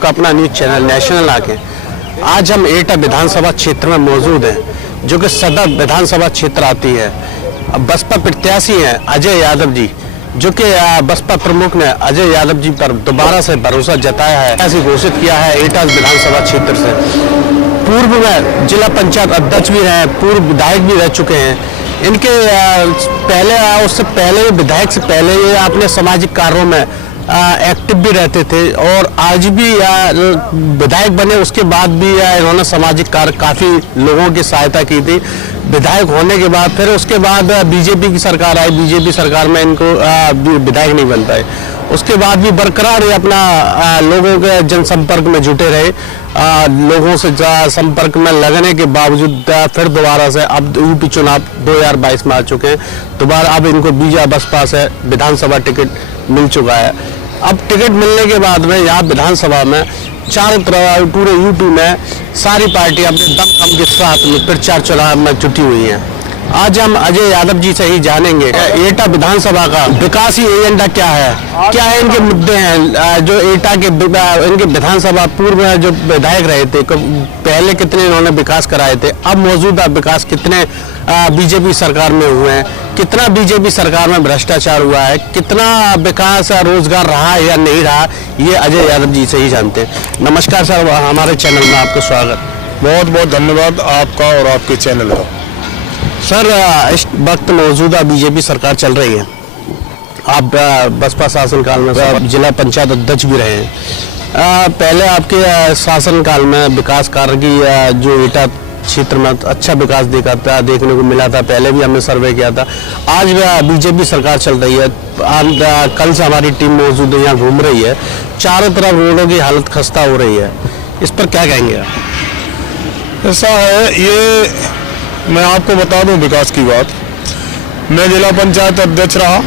आपका अपना news channel national आके। आज हम एटा विधानसभा क्षेत्र में मौजूद हैं, जो कि सदर विधानसभा क्षेत्र आती है। बसपा प्रत्याशी हैं अजय यादव जी, जो कि बसपा प्रमुख ने अजय यादव जी पर दोबारा से भरोसा जताया है, ऐसे घोषित किया है एटा विधानसभा क्षेत्र से। पूर्व में जिला पंचायत अध्यक्ष भी रहे, पूर्व विधायक भी रह चुके हैं। इनके पहले उससे पहले विधायक से पहले ये अपने सामाजिक कार्यों में एक्टिव भी रहते थे और आज भी विधायक बने उसके बाद भी इन्होंने सामाजिक कार्य काफ़ी लोगों की सहायता की थी। विधायक होने के बाद फिर उसके बाद बीजेपी की सरकार आई, बीजेपी सरकार में इनको विधायक नहीं बन पाए। उसके बाद भी बरकरार ये अपना लोगों के जनसंपर्क में जुटे रहे। लोगों से संपर्क में लगने के बावजूद फिर दोबारा से अब यूपी चुनाव 2022 में आ चुके हैं, दोबारा अब इनको बीजा बसपा से विधानसभा टिकट मिल चुका है। अब टिकट मिलने के बाद में यहाँ विधानसभा में चारों तरफ पूरे यूपी में सारी पार्टी अपने दमखम के साथ में प्रचार चुनाव में जुटी हुई है। आज हम अजय यादव जी से ही जानेंगे एटा विधानसभा का विकासी एजेंडा क्या है इनके मुद्दे हैं, जो एटा के इनके विधानसभा पूर्व में जो विधायक रहे थे पहले कितने इन्होंने विकास कराए थे, अब मौजूदा विकास कितने बीजेपी सरकार में हुए हैं, कितना बीजेपी सरकार में भ्रष्टाचार हुआ है, कितना विकास रोजगार रहा या नहीं रहा, ये अजय यादव जी से ही जानते हैं। नमस्कार सर, हमारे चैनल में आपका स्वागत। बहुत बहुत धन्यवाद आपका और आपके चैनल का। सर, इस वक्त मौजूदा बीजेपी सरकार चल रही है, आप बसपा शासनकाल में जिला पंचायत अध्यक्ष भी रहे हैं। पहले आपके शासनकाल में विकास कार्य की जो एटा क्षेत्र में अच्छा विकास देखने को मिला था, पहले भी हमने सर्वे किया था। आज बीजेपी सरकार चल रही है, कल से हमारी टीम मौजूद है, यहाँ घूम रही है, चारों तरफ रोडों की हालत खस्ता हो रही है, इस पर क्या कहेंगे आप? ऐसा है, ये मैं आपको बता दूं विकास की बात। मैं जिला पंचायत अध्यक्ष रहा,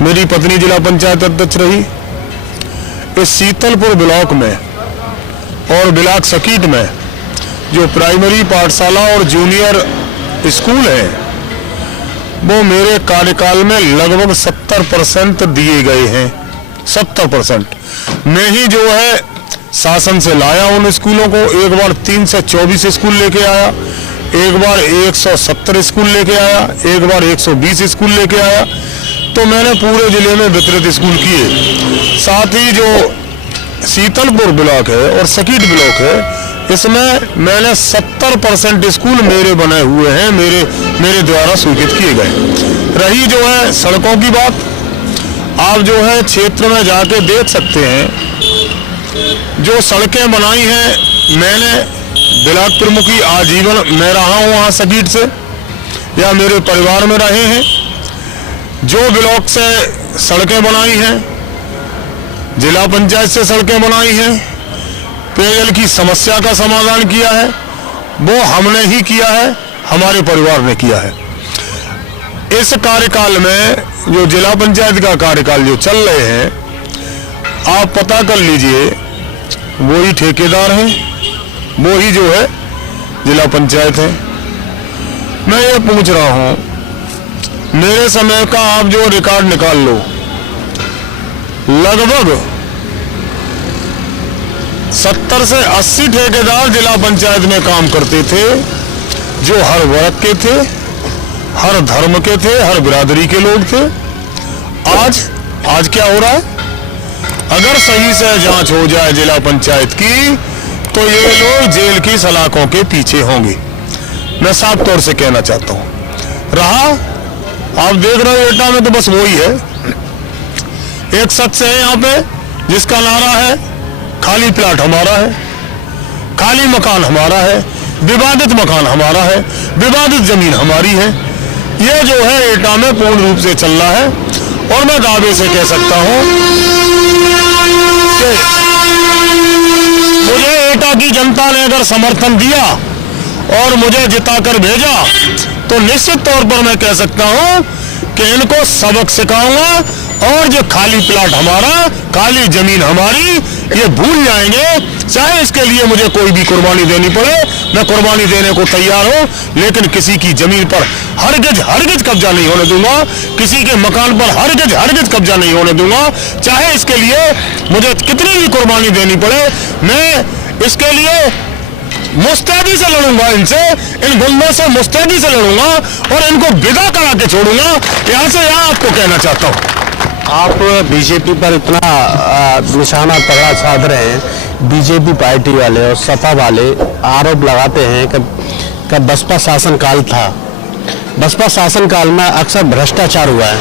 मेरी पत्नी जिला पंचायत अध्यक्ष रही। इस शीतलपुर ब्लॉक में और ब्लॉक सकीट में जो प्राइमरी पाठशाला और जूनियर स्कूल है, वो मेरे कार्यकाल में लगभग 70% दिए गए हैं। 70% मैं ही जो है शासन से लाया उन स्कूलों को। एक बार 3 से 24 स्कूल लेके आया, एक बार 170 स्कूल लेके आया, एक बार 120 स्कूल लेके आया। तो मैंने पूरे जिले में वितरित स्कूल किए। साथ ही जो शीतलपुर ब्लॉक है और सकीट ब्लॉक है, इसमें मैंने 70% स्कूल मेरे बने हुए हैं, मेरे द्वारा स्वीकृत किए गए। रही जो है सड़कों की बात, आप जो है क्षेत्र में जाके देख सकते हैं जो सड़कें बनाई हैं। मैंने ब्लॉक प्रमुखी आजीवन मैं रहा हूँ वहाँ सकीट से, या मेरे परिवार में रहे हैं। जो ब्लॉक से सड़कें बनाई हैं, जिला पंचायत से सड़कें बनाई हैं, पेयजल की समस्या का समाधान किया है, वो हमने ही किया है, हमारे परिवार ने किया है। इस कार्यकाल में जो जिला पंचायत का कार्यकाल जो चल रहे हैं, आप पता कर लीजिए, वो ही ठेकेदार हैं, वो ही जो है जिला पंचायत है। मैं ये पूछ रहा हूँ, मेरे समय का आप जो रिकॉर्ड निकाल लो, लगभग 70 से 80 ठेकेदार जिला पंचायत में काम करते थे, जो हर वर्ग के थे, हर धर्म के थे, हर बिरादरी के लोग थे। आज क्या हो रहा है? अगर सही से जांच हो जाए जिला पंचायत की, तो ये लोग जेल की सलाखों के पीछे होंगे। मैं साफ तौर से कहना चाहता हूं। रहा आप देख रहे हो एटा में, तो बस वही है। एक शख्स है यहाँ पे जिसका नारा है खाली प्लाट हमारा है, खाली मकान हमारा है, विवादित मकान हमारा है, विवादित जमीन हमारी है। ये जो है एटा में पूर्ण रूप से चल रहा है। और मैं दावे से कह सकता हूं कि मुझे एटा की जनता ने अगर समर्थन दिया और मुझे जिताकर भेजा, तो निश्चित तौर पर मैं कह सकता हूं कि इनको सबक सिखाऊंगा और जो खाली प्लाट हमारा, खाली जमीन हमारी, ये भूल जाएंगे। चाहे इसके लिए मुझे कोई भी कुर्बानी देनी पड़े, मैं कुर्बानी देने को तैयार हूं, लेकिन किसी की जमीन पर हरगिज कब्जा नहीं होने दूंगा, किसी के मकान पर हरगिज कब्जा नहीं होने दूंगा। चाहे इसके लिए मुझे कितनी भी कुर्बानी देनी पड़े, मैं इसके लिए मुस्तैदी से लड़ूंगा, इन गुंडों से मुस्तैदी से लड़ूंगा और इनको विदा करा के छोड़ूंगा। यहां से यहां आपको कहना चाहता हूं। आप बीजेपी पर इतना निशाना तगड़ा साध रहे हैं, बीजेपी पार्टी वाले और सपा वाले आरोप लगाते हैं कि बसपा शासनकाल था, बसपा शासनकाल में अक्सर भ्रष्टाचार हुआ है।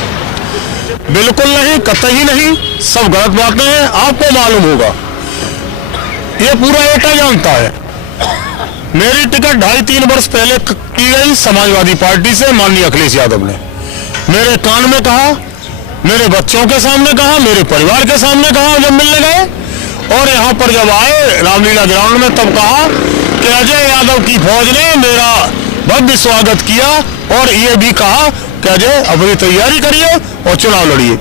बिल्कुल नहीं, कतई नहीं, सब गलत बातें हैं। आपको मालूम होगा, ये पूरा एटा जानता है। मेरी टिकट 2.5-3 वर्ष पहले की गई समाजवादी पार्टी से माननीय अखिलेश यादव ने। मेरे कान में कहा, मेरे बच्चों के सामने कहा, मेरे परिवार के सामने कहा जब मिलने गए, और यहाँ पर जब आए रामलीला ग्राउंड में तब कहा कि अजय यादव की फौज ने मेरा भव्य स्वागत किया और ये भी कहा कि अजय अपनी तैयारी करिए और चुनाव लड़िए।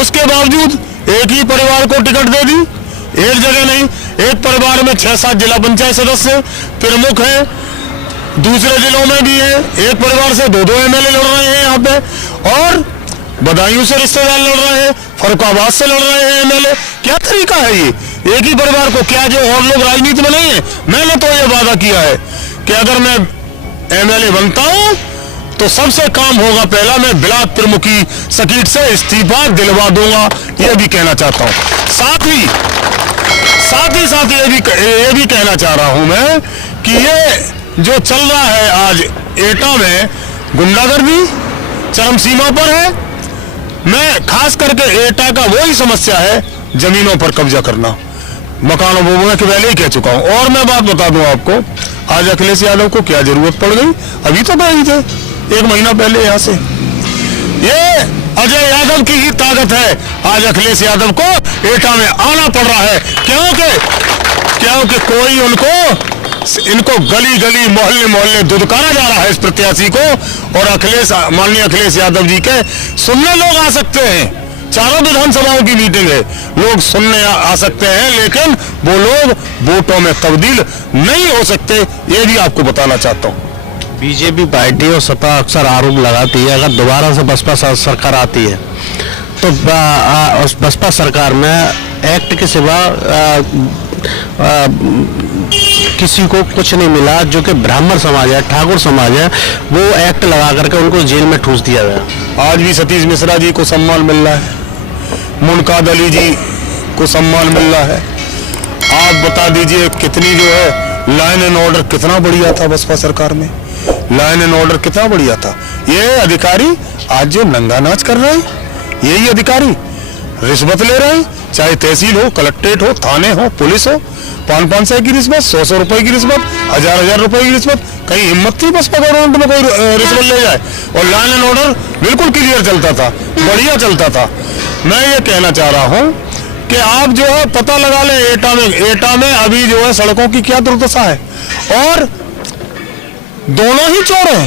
उसके बावजूद एक ही परिवार को टिकट दे दी, एक जगह नहीं, एक परिवार में 6-7 जिला पंचायत सदस्य प्रमुख हैं, दूसरे जिलों में भी है, एक परिवार से 2-2 एमएलए लड़ रहे हैं यहाँ पे, और बदायूं से रिश्तेदार लड़ रहे हैं, फरुखाबाद से लड़ रहे हैं एमएलए। क्या तरीका है ये? एक ही परिवार को, क्या जो और लोग राजनीति में नहीं है? मैंने तो ये वादा किया है कि अगर मैं एमएलए बनता हूं तो सबसे काम होगा, पहला मैं ब्लॉक प्रमुखी सकीट से इस्तीफा दिलवा दूंगा। ये भी कहना चाहता हूं। साथ ही ये भी कहना चाह रहा हूं मैं कि ये जो चल रहा है आज एटा में, गुंडागर्दी चरम सीमा पर है। मैं खास करके एटा का वही समस्या है, जमीनों पर कब्जा करना, मकानों वो मैं पहले ही कह चुका हूं। और मैं बात बता दूं आपको, आज अखिलेश यादव को क्या जरूरत पड़ गई? अभी तो गए थे 1 महीना पहले यहाँ से। ये अजय यादव की ही ताकत है, आज अखिलेश यादव को एटा में आना पड़ रहा है। क्योंकि कोई इनको गली मोहल्ले दुदकारा जा रहा है इस प्रत्याशी को, और माननीय अखिलेश यादव जी के सुनने लोग आ सकते हैं। चारों विधानसभाओं की मीटिंग है, लोग सुनने आ सकते हैं, लेकिन वो लोग वोटों में तब्दील नहीं हो सकते। ये भी आपको बताना चाहता हूँ। बीजेपी पार्टी और सपा अक्सर आरोप लगाती है, अगर दोबारा से बसपा सरकार आती है तो उस बसपा सरकार में एक्ट के सिवा किसी को कुछ नहीं मिला, जो कि ब्राह्मण समाज है, ठाकुर समाज है, वो एक्ट लगा करके उनको जेल में ठूस दिया गया। आज भी सतीश मिश्रा जी को सम्मान मिल रहा है, मुनकाद अली जी को सम्मान मिल रहा है। आप बता दीजिए कितनी जो है लाइन एंड ऑर्डर कितना बढ़िया था बसपा सरकार में, लाइन एंड ऑर्डर कितना बढ़िया था। ये अधिकारी आज जो नंगा नाच कर रहे हैं, यही अधिकारी रिश्वत ले रहे हैं, चाहे तहसील हो, कलेक्ट्रेट हो, थाने हो, पुलिस हो, 500-500 की रिश्वत, 100-100 रुपए की रिश्वत, 1000-1000 रुपए की रिश्वत। कहीं हिम्मत थी बसपा गवर्नमेंट में कोई रिश्वत ले जाए? और लाइन एंड ऑर्डर बिल्कुल क्लियर चलता था, बढ़िया चलता था। मैं ये कहना चाह रहा हूँ कि आप जो है पता लगा ले एटा में अभी जो है सड़कों की क्या दुर्दशा है, और दोनों ही चोर हैं।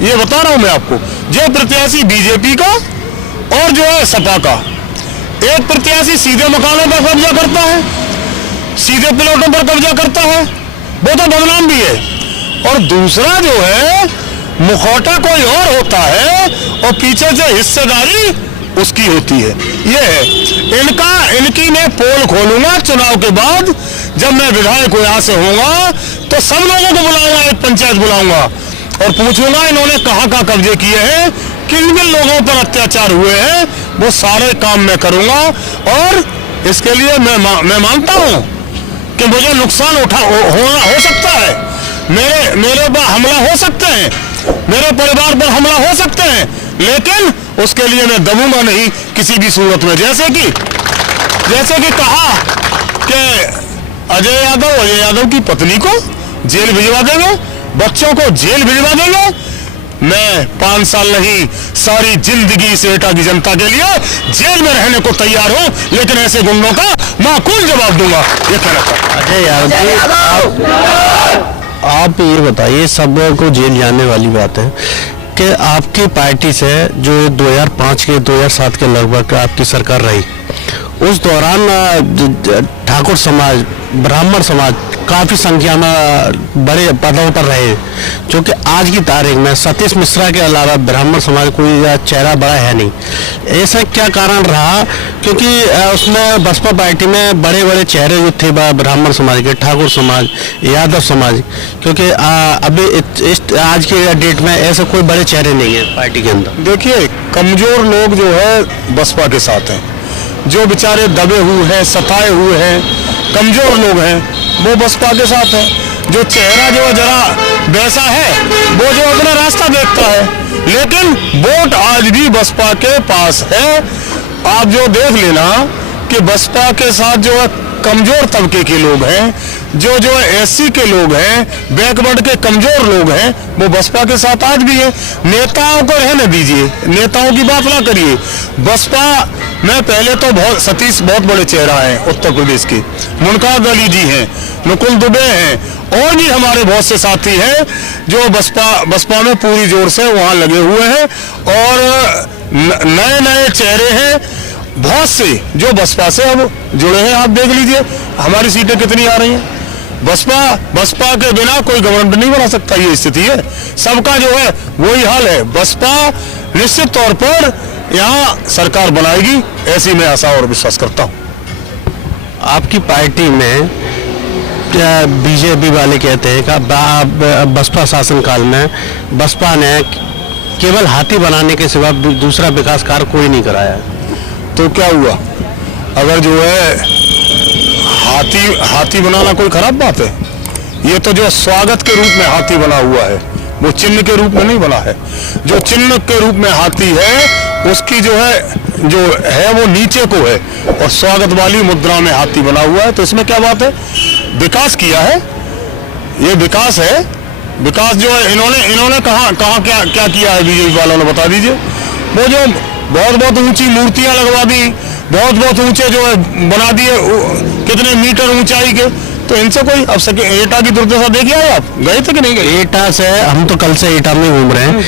ये बता रहा हूं मैं आपको, जो प्रत्याशी बीजेपी का और जो है सपा का। एक प्रत्याशी सीधे मकानों पर कब्जा करता है, सीधे प्लॉटों पर कब्जा करता है, वो तो बदनाम भी है, और दूसरा जो है मुखौटा कोई और होता है और पीछे से हिस्सेदारी उसकी होती है। ये है इनकी मैं पोल खोलूंगा चुनाव के बाद, जब मैं विधायक यहाँ से होऊंगा तो सब लोगों को बुलाऊंगा, एक पंचायत बुलाऊंगा और पूछूंगा इन्होंने कहाँ कब्जे किए हैं, किन किन लोगों पर अत्याचार हुए हैं, वो सारे काम मैं करूंगा। और इसके लिए मैं मानता हूं कि मुझे नुकसान हो सकता है, मेरे पर हमला हो सकते हैं, मेरे परिवार पर हमला हो सकते हैं, लेकिन उसके लिए मैं दबूंगा नहीं किसी भी सूरत में। जैसे कि कहा कि अजय यादव की पत्नी को जेल भिजवा देंगे, बच्चों को जेल भिजवा देंगे। मैं 5 साल नहीं, सारी जिंदगी से एटा की जनता के लिए जेल में रहने को तैयार हूं, लेकिन ऐसे गुंडों का माकूल जवाब दूंगा। ये कहना चाहता हूं। अजय यादव, आप ये बताइए, सब को जेल जाने वाली बात है, कि आपकी पार्टी से जो 2005 के 2007 के लगभग आपकी सरकार रही, उस दौरान ठाकुर समाज, ब्राह्मण समाज काफ़ी संख्या में बड़े पदों पर रहे, जो कि आज की तारीख में सतीश मिश्रा के अलावा ब्राह्मण समाज कोई चेहरा बड़ा है नहीं। ऐसा क्या कारण रहा? क्योंकि उसमें बसपा पार्टी में बड़े बड़े चेहरे जो थे ब्राह्मण समाज के, ठाकुर समाज, यादव समाज, क्योंकि अभी आज के डेट में ऐसे कोई बड़े चेहरे नहीं है पार्टी के अंदर। देखिए, कमजोर लोग जो है बसपा के साथ हैं, जो बेचारे दबे हुए हैं, सताए हुए हैं, कमजोर लोग हैं, वो बसपा के साथ है। जो चेहरा जो जरा वैसा है, वो जो अपना रास्ता देखता है, लेकिन वोट आज भी बसपा के पास है। आप जो देख लेना कि बसपा के साथ जो है कमजोर तबके के लोग हैं, जो एससी के लोग हैं, बैकवर्ड के कमजोर लोग हैं, वो बसपा के साथ आज भी है। नेताओं को रहने दीजिए, नेताओं की बात ना करिए। बसपा में पहले तो सतीश बहुत बड़े चेहरा हैं उत्तर प्रदेश के, मुनकार अली जी हैं, मुकुल दुबे हैं, और भी हमारे बहुत से साथी हैं जो बसपा में पूरी जोर से वहां लगे हुए हैं, और नए नए चेहरे हैं बहुत से जो बसपा से अब जुड़े हैं। आप देख लीजिए हमारी सीटें कितनी आ रही हैं। बसपा के बिना कोई गवर्नमेंट नहीं बना सकता, ये स्थिति है। सबका जो है वही हाल है। बसपा निश्चित तौर पर यहाँ सरकार बनाएगी, ऐसी मैं आशा और विश्वास करता हूँ। आपकी पार्टी में बीजेपी वाले कहते हैं कि बसपा शासनकाल में बसपा ने केवल हाथी बनाने के सिवा दूसरा विकास कार्य कोई नहीं कराया। तो क्या हुआ? अगर जो है हाथी बनाना कोई खराब बात है? ये तो जो स्वागत के रूप में हाथी बना हुआ है, वो चिन्ह के रूप में नहीं बना है। जो चिन्ह के रूप में हाथी है, उसकी जो है वो नीचे को है, और स्वागत वाली मुद्रा में हाथी बना हुआ है। तो इसमें क्या बात है? विकास किया है, ये विकास है। विकास जो है इन्होंने कहाँ क्या किया है बीजेपी वालों ने, बता दीजिए। वो जो बहुत ऊंची मूर्तियां लगवा दी, बहुत ऊंचे जो है बना दिए, कितने मीटर ऊंचाई के। तो इनसे कोई अब सके एटा की दुर्दशा देखिए। आप गए थे कि नहीं गए? एटा से हम तो कल से एटा में घूम रहे हैं।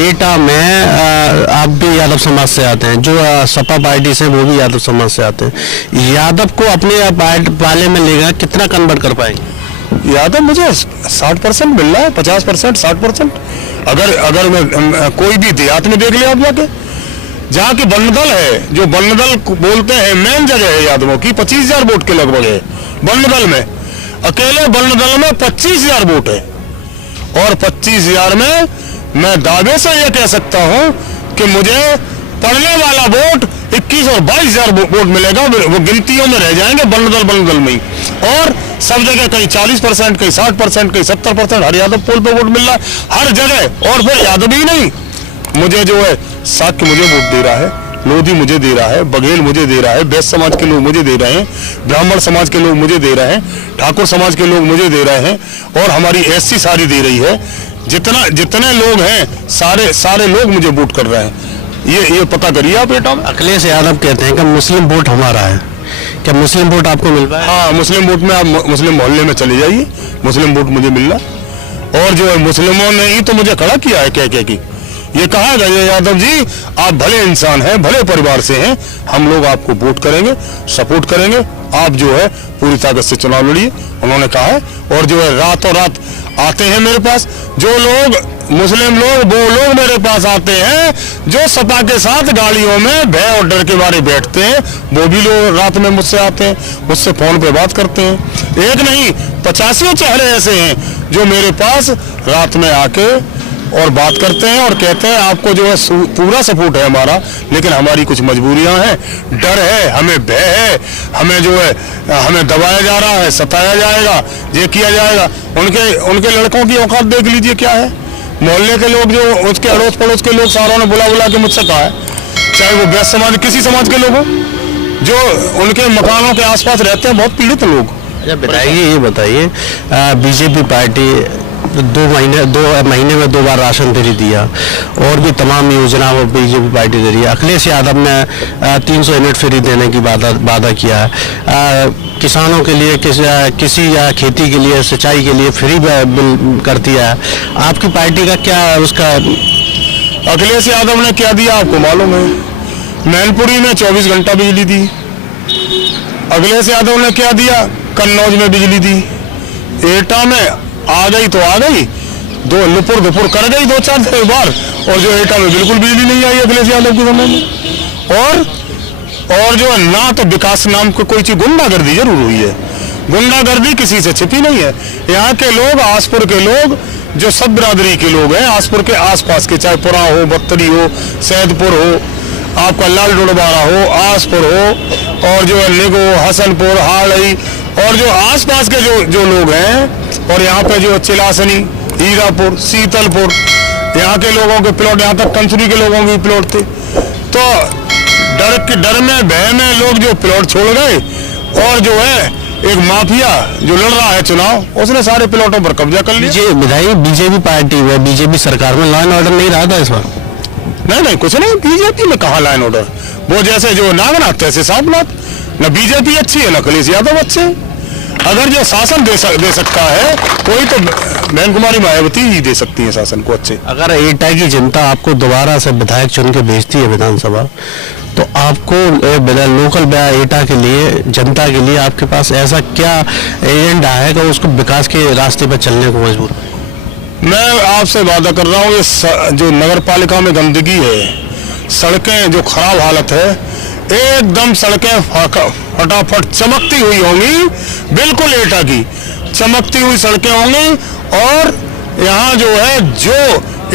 एटा में आप भी यादव समाज से आते हैं, जो सपा पार्टी से वो भी यादव समाज से आते हैं। यादव को अपने पाले में लेगा कितना कन्वर्ट कर पाएंगे? यादव मुझे 60% मिल रहा है, 50%, 60%। अगर मैं कोई भी देहात में देख लिया आप जाके, जहाँ की बनदल है, जो बनदल बोलते हैं मेन जगह है यादवों की, 25,000 वोट के लगभग है बनदल में। अकेले बनदल में 25,000 वोट है, और 25,000 में मैं दावे से यह कह सकता हूं कि मुझे पड़ने वाला वोट 21 और 22,000 वोट मिलेगा। वो गिनतियों में रह जाएंगे बनदल में ही। और सब जगह कहीं 40%, कहीं 60%, कहीं 70%, हर यादव पोल पे वोट मिल रहा है हर जगह। और फिर यादव ही नहीं, मुझे जो है साक्य मुझे वोट दे रहा है, लोधी मुझे दे रहा है, बघेल मुझे दे रहा है, वैश्य समाज के लोग मुझे दे रहे हैं, ब्राह्मण समाज के लोग मुझे दे रहे हैं, ठाकुर समाज के लोग मुझे दे रहे हैं, और हमारी एससी सारी दे रही है। जितने लोग हैं सारे लोग मुझे वोट कर रहे हैं। ये पता करिए आप बेटा। अखिलेश यादव कहते हैं कि मुस्लिम वोट हमारा है। क्या मुस्लिम वोट आपको मिल रहा है? हाँ, मुस्लिम वोट में आप मुस्लिम मोहल्ले में चले जाइए, मुस्लिम वोट मुझे मिल रहा है। और जो है मुस्लिमों ने ही तो मुझे खड़ा किया है कह की। ये कहा गया यादव जी आप भले इंसान हैं, भले परिवार से हैं, हम लोग आपको वोट करेंगे, सपोर्ट करेंगे, आप जो है पूरी ताकत से चुनाव लड़िए, उन्होंने कहा है। और जो है रातों रात आते हैं मेरे पास जो लोग, मुस्लिम लोग, वो लोग मेरे पास आते हैं जो सपा के साथ गाड़ियों में भय और डर के बारे बैठते हैं, वो भी लोग रात में मुझसे आते हैं, मुझसे फोन पे बात करते हैं। एक नहीं 85 चेहरे ऐसे हैं जो मेरे पास रात में आके और बात करते हैं और कहते हैं आपको जो है पूरा सपोर्ट है हमारा, लेकिन हमारी कुछ मजबूरियां हैं, डर है, हमें भय है, हमें जो है हमें दबाया जा रहा है, सताया जाएगा, ये किया जाएगा। उनके लड़कों की औकात देख लीजिए क्या है। मोहल्ले के लोग जो उसके अड़ोस पड़ोस के लोग सारों ने बुला के मुझसे कहा है, चाहे वो वैश्य समाज किसी समाज के लोग हो, जो उनके मकानों के आसपास रहते हैं, बहुत पीड़ित लोग। ये बताइए बीजेपी पार्टी 2 महीने में 2 बार राशन फ्री दिया, और भी तमाम योजना वो बीजेपी पार्टी दे रही है। अखिलेश यादव ने 300 यूनिट फ्री देने की वादा किया है। किसानों के लिए किसी या खेती के लिए, सिंचाई के लिए फ्री बिल कर दिया है। आपकी पार्टी का क्या उसका अखिलेश यादव ने क्या दिया आपको मालूम है। मैनपुरी में 24 घंटा बिजली दी। अखिलेश यादव ने क्या दिया, कन्नौज में बिजली दी। एटा में आ गई तो आ गई, दो लुपुर दुपुर कर गई 2-4 बार, और जो एटा में बिल्कुल बिजली नहीं आई अखिलेश यादव के समय में। और जो ना तो विकास नाम को कोई चीज, गुंडागर्दी जरूर हुई है। गुंडागर्दी किसी से छिपी नहीं है। यहाँ के लोग, आसपुर के लोग, जो सब बिरादरी के लोग हैं, आसपुर के आसपास के, चाहे पुरा हो, बख्तरी हो, सैदपुर हो, आपका लाल डोडबारा हो, आसपुर हो, और जो है निगो, हसनपुर, हाड़ई, और जो आसपास के जो लोग हैं, और यहाँ पे जो चिलासनी, हीरापुर, शीतलपुर, यहाँ के लोगों के प्लॉट, यहाँ तक कंसुरी के लोगों के प्लॉट थे। तो डर में भय में लोग जो प्लॉट छोड़ गए, और जो है एक माफिया जो लड़ रहा है चुनाव, उसने सारे प्लॉटों पर कब्जा कर लिया। विधायक बीजेपी पार्टी में, बीजेपी सरकार में लॉ एंड ऑर्डर नहीं रहा था इस बार? नहीं, कुछ नहीं। बीजेपी में कहा लॉ एंड ऑर्डर, वो जैसे जो नागनाथ तैसे सांपनाथ। न बीजेपी अच्छी है, न अखिलेश यादव अच्छे। अगर जो शासन दे सकता है कोई, तो बहन कुमारी मायावती ही दे सकती है शासन को अच्छे। अगर एटा की जनता आपको दोबारा से विधायक चुन के भेजती है विधानसभा, तो आपको लोकल एटा के लिए, जनता के लिए आपके पास ऐसा क्या एजेंडा है कि उसको विकास के रास्ते पर चलने को मजबूर? मैं आपसे वादा कर रहा हूँ, ये जो नगर पालिका में गंदगी है, सड़कें जो खराब हालत है, एकदम सड़कें फटाफट चमकती हुई होंगी, बिल्कुल एटा की चमकती हुई सड़कें होंगी। और यहाँ जो है, जो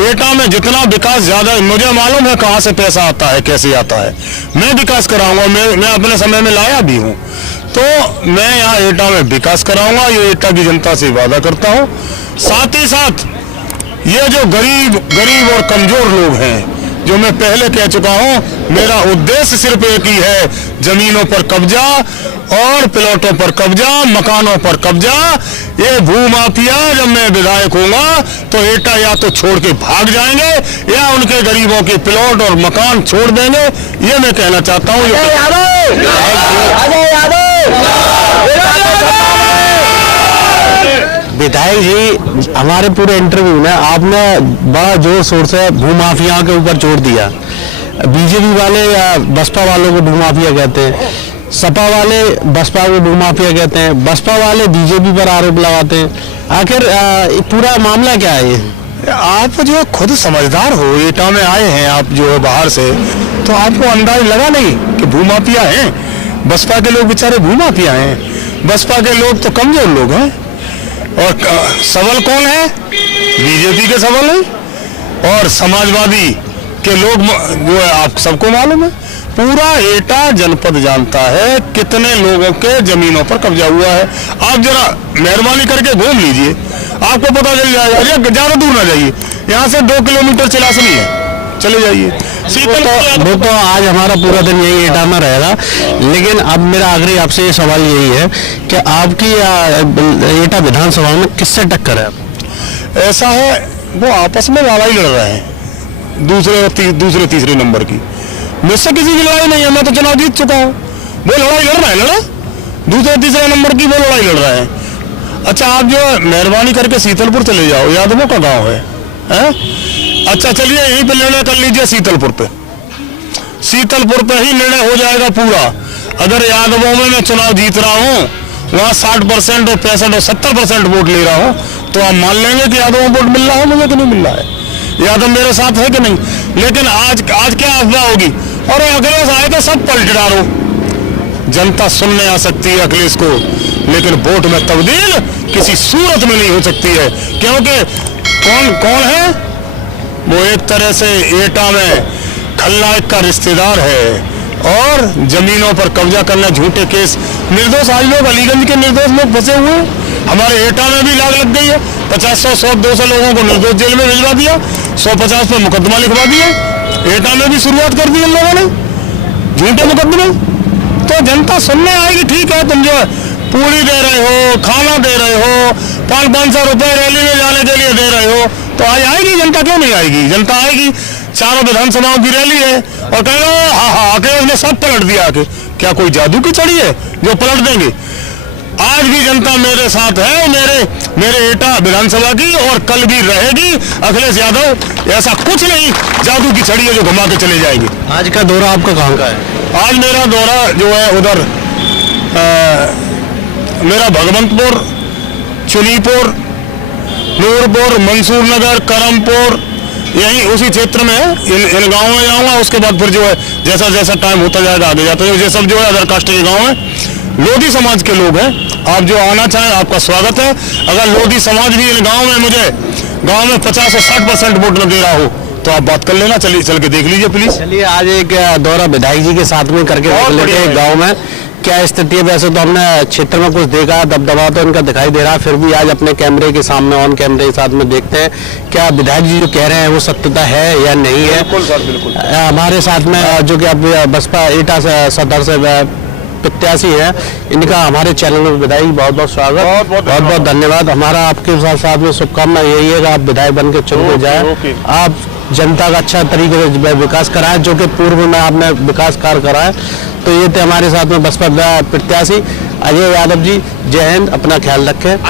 एटा में जितना विकास ज्यादा, मुझे मालूम है कहाँ से पैसा आता है, कैसे आता है। मैं विकास कराऊंगा, मैं अपने समय में लाया भी हूँ, तो मैं यहाँ एटा में विकास कराऊंगा, ये एटा की जनता से वादा करता हूँ। साथ ही साथ ये जो गरीब और कमजोर लोग हैं, जो मैं पहले कह चुका हूं, मेरा उद्देश्य सिर्फ एक ही है, जमीनों पर कब्जा और प्लॉटों पर कब्जा, मकानों पर कब्जा। ये भूमाफिया जब मैं विधायक होऊंगा तो एटा या तो छोड़ के भाग जाएंगे, या उनके गरीबों के प्लॉट और मकान छोड़ देंगे। ये मैं कहना चाहता हूँ। विधायक जी, हमारे पूरे इंटरव्यू में आपने बड़ा जोर शोर से भूमाफियाओं के ऊपर जोर दिया। बीजेपी वाले या बसपा वालों को भूमाफिया कहते हैं, सपा वाले बसपा को भूमाफिया कहते हैं, बसपा वाले बीजेपी पर आरोप लगाते हैं। आखिर पूरा मामला क्या है? आप जो खुद समझदार हो, एटा में आए हैं आप जो है बाहर से, तो आपको अंदाज लगा नहीं कि भूमाफिया हैं। बसपा के लोग बेचारे भूमाफिया हैं। बसपा के लोग तो कमजोर लोग हैं, और सबल कौन है? बीजेपी के सबल है। और समाजवादी के लोग जो है, आप सबको मालूम है, पूरा एटा जनपद जानता है कितने लोगों के जमीनों पर कब्जा हुआ है। आप जरा मेहरबानी करके घूम लीजिए, आपको पता चल जाएगा। ज्यादा दूर ना जाइए, यहाँ से 2 किलोमीटर चिलासनी है, चले जाइए। वो तो आज हमारा पूरा दिन यही एटा में रहेगा, लेकिन अब मेरा आखिरी आपसे ये सवाल यही है कि आपकी एटा विधानसभा में किससे टक्कर है? ऐसा है, वो आपस में लड़ाई लड़ रहे हैं, दूसरे तीसरे नंबर की। मुझसे किसी की लड़ाई नहीं है, मैं तो चुनाव जीत चुका हूँ। वो लड़ाई लड़ रहा है, लड़ा दूसरे तीसरे नंबर की वो लड़ाई लड़ रहा है। अच्छा, आप जो मेहरबानी करके शीतलपुर चले जाओ, यादवों का गाँव है। अच्छा चलिए, यहीं पे निर्णय कर लीजिए, शीतलपुर पे ही निर्णय हो जाएगा पूरा। अगर यादवों में मैं चुनाव जीत रहा हूँ, वहाँ 60% और 65 और 70% वोट ले रहा हूँ, तो आप मान लेंगे कि यादवों को वोट मिल रहा है मुझे कि नहीं मिल रहा है, यादव मेरे साथ है कि नहीं। लेकिन आज क्या अफवाह होगी, और अखिलेश आए तो सब पलट डालो। जनता सुनने आ सकती है अखिलेश को, लेकिन वोट में तब्दील किसी सूरत में नहीं हो सकती है, क्योंकि कौन है वो? एक तरह से एटा में खलनायक का रिश्तेदार है, और जमीनों पर कब्जा करना, झूठे केस, निर्दोष आज लोग, अलीगंज के निर्दोष लोग फंसे हुए हैं। हमारे एटा में भी लाग लग गई है, 50, 100, 200 लोगों को निर्दोष जेल में भिजवा दिया, 150 पर मुकदमा लिखवा दिया। एटा में भी शुरुआत कर दी इन लोगों ने, झूठे मुकदमे। तो जनता सुनने आएगी, ठीक है, तुम जो पूरी दे रहे हो, खाना दे रहे हो, 500 रुपए रैली में जाने के लिए दे रहे हो, तो आज आएगी जनता। क्यों नहीं आएगी? जनता आएगी। चारों विधानसभाओं की रैली है, और कहेगा हाँ, अखिलेश ने सब पलट दिया। क्या कोई जादू की चढ़ी है जो पलट देंगे? आज भी जनता मेरे साथ है, मेरे एटा विधानसभा की, और कल भी रहेगी। अखिलेश यादव ऐसा कुछ नहीं जादू की छड़ी है जो घुमा के चले जाएगी। आज का दौरा आपका कहाँ का है? आज मेरा दौरा जो है उधर मेरा भगवंतपुर, चुनीपुर, नूरपुर, मंसूर नगर, करमपुर, यही उसी क्षेत्र में है। इन गाँव में जाऊँगा, उसके बाद फिर जो है जैसा जैसा टाइम होता जाएगा आगे जाता है। ये सब जो है अदर कास्ट के गाँव है, लोधी समाज के लोग हैं। आप जो आना चाहें आपका स्वागत है। अगर लोधी समाज भी इन गाँव में मुझे गाँव में 50 और 60% वोट न दे रहा हो तो आप बात कर लेना, चलिए चल के देख लीजिए प्लीज। चलिए आज एक दौरा विधायक जी के साथ में करके देख लेते हैं गाँव में क्या स्थिति है। वैसे तो हमने क्षेत्र में कुछ देखा, दबदबा तो इनका दिखाई दे रहा है, फिर भी आज अपने कैमरे के सामने ऑन कैमरे के साथ में देखते हैं क्या विधायक जी जो कह रहे हैं वो सत्यता है या नहीं है। बिल्कुल सर, बिल्कुल। हमारे साथ में जो कि अब बसपा एटा सदर से प्रत्याशी है, इनका हमारे चैनल में विधायक बहुत बहुत स्वागत, बहुत बहुत धन्यवाद। हमारा आपके साथ में शुभकामना यही है कि आप विधायक बन के चुन के जाए, आप जनता का अच्छा तरीके से विकास कराएं, जो कि पूर्व में आपने विकास कार्य कराए। तो ये थे हमारे साथ में बसपा प्रत्याशी अजय यादव जी। जय हिंद, अपना ख्याल रखें।